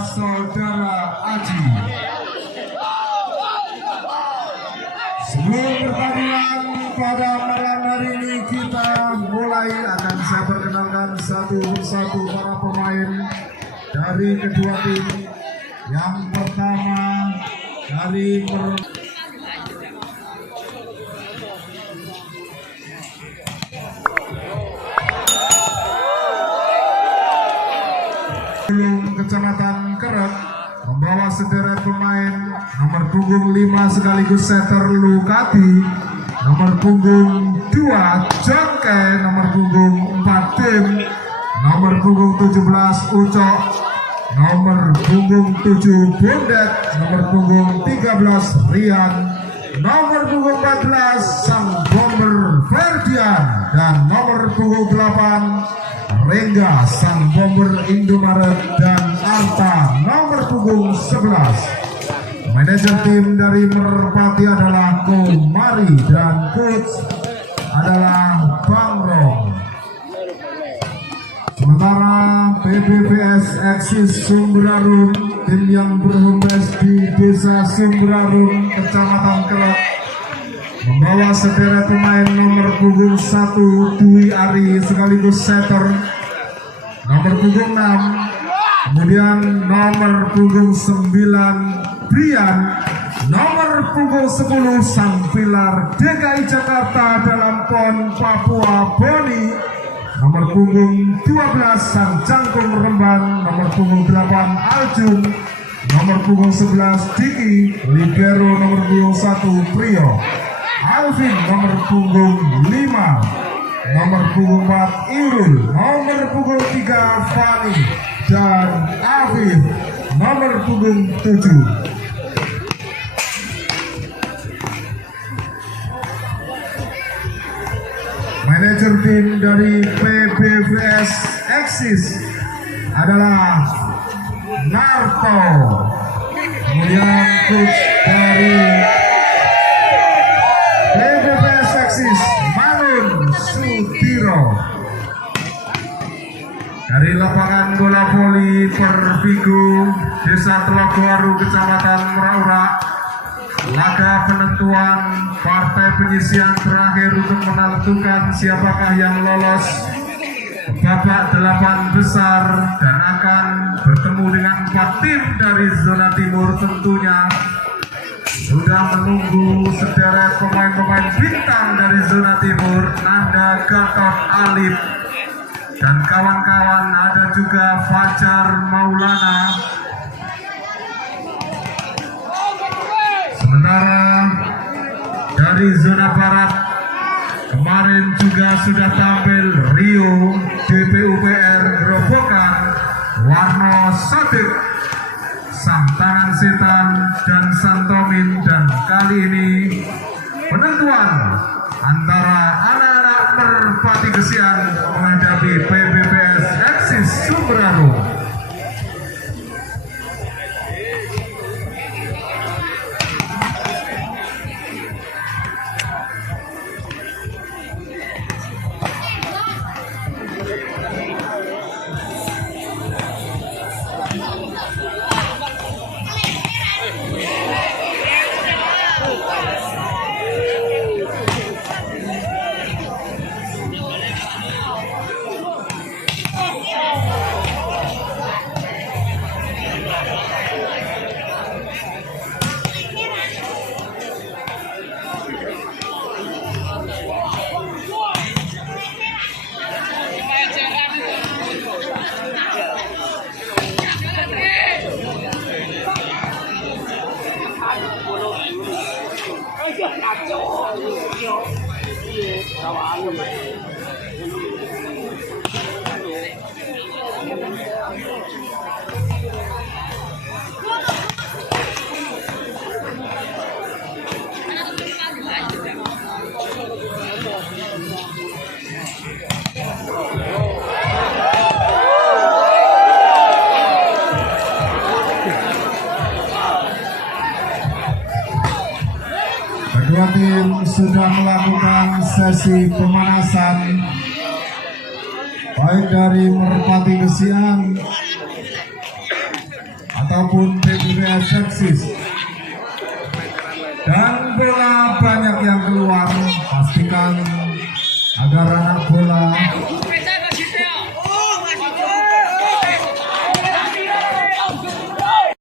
Saudara Aji. Sebelum pertandingan pada malam hari ini kita mulai, akan saya perkenalkan satu persatu para pemain dari kedua tim. Yang pertama dari Kecamatan Kerek membawa sederet pemain nomor punggung 5 sekaligus setter Lukati, nomor punggung 2 Jongke, nomor punggung 4 Tim, nomor punggung 17 Ucok, nomor punggung 7 Bondet, nomor punggung 13 Rian, nomor punggung 14 Sang Bomber Ferdian, dan nomor punggung 8 Rengga Sang Bomber Indomaret, dan Arta nomor punggung 11. Manajer tim dari Merpati adalah Komari dan coach adalah Bang Rong. Sementara PBVS Eksis Sumberarum, tim yang berhomes di Desa Sumberarum, Kecamatan Kelok, membawa sederet pemain nomor punggung 1 Dwi Ari sekaligus setter, nomor punggung 6, kemudian nomor punggung 9 Brian, nomor punggung 10 Sang Pilar DKI Jakarta dalam PON Papua Boni, nomor punggung 12 Sang Jangkung Remban, nomor punggung 8 Aljum, nomor punggung 11 Diki, libero nomor punggung 1 Prio, Alvin nomor punggung 5, nomor punggung 4 Irul, nomor punggung 3 Fani, dan Afif nomor punggung 7. Manajer tim dari PBVS Eksis adalah Narto, kemudian coach dari PBVS Eksis Manun Sudiro. Dari lapangan bola voli Pervigo Desa Telogowaru Kecamatan Meraura, laga penentuan partai penyisian terakhir untuk menentukan siapakah yang lolos babak 8 besar dan akan bertemu dengan 4 tim dari zona timur. Tentunya sudah menunggu sederet pemain-pemain bintang dari zona timur, Nanda Gatot Alif dan kawan-kawan, ada juga Fajar Maulana. Sementara dari zona barat kemarin juga sudah tampil Rio DPUPR Grobogan, Warno Sodik, Sang Tangan Setan, dan Santomin, dan kali ini penentuan antara anak-anak Merpati Gesian menghadapi PBVS Eksis Sumberarum. Kedua tim sudah melakukan sesi pemanasan, baik dari Merpati Gesian ataupun PPPS Eksis. Dan bola banyak yang keluar, pastikan agar anak bola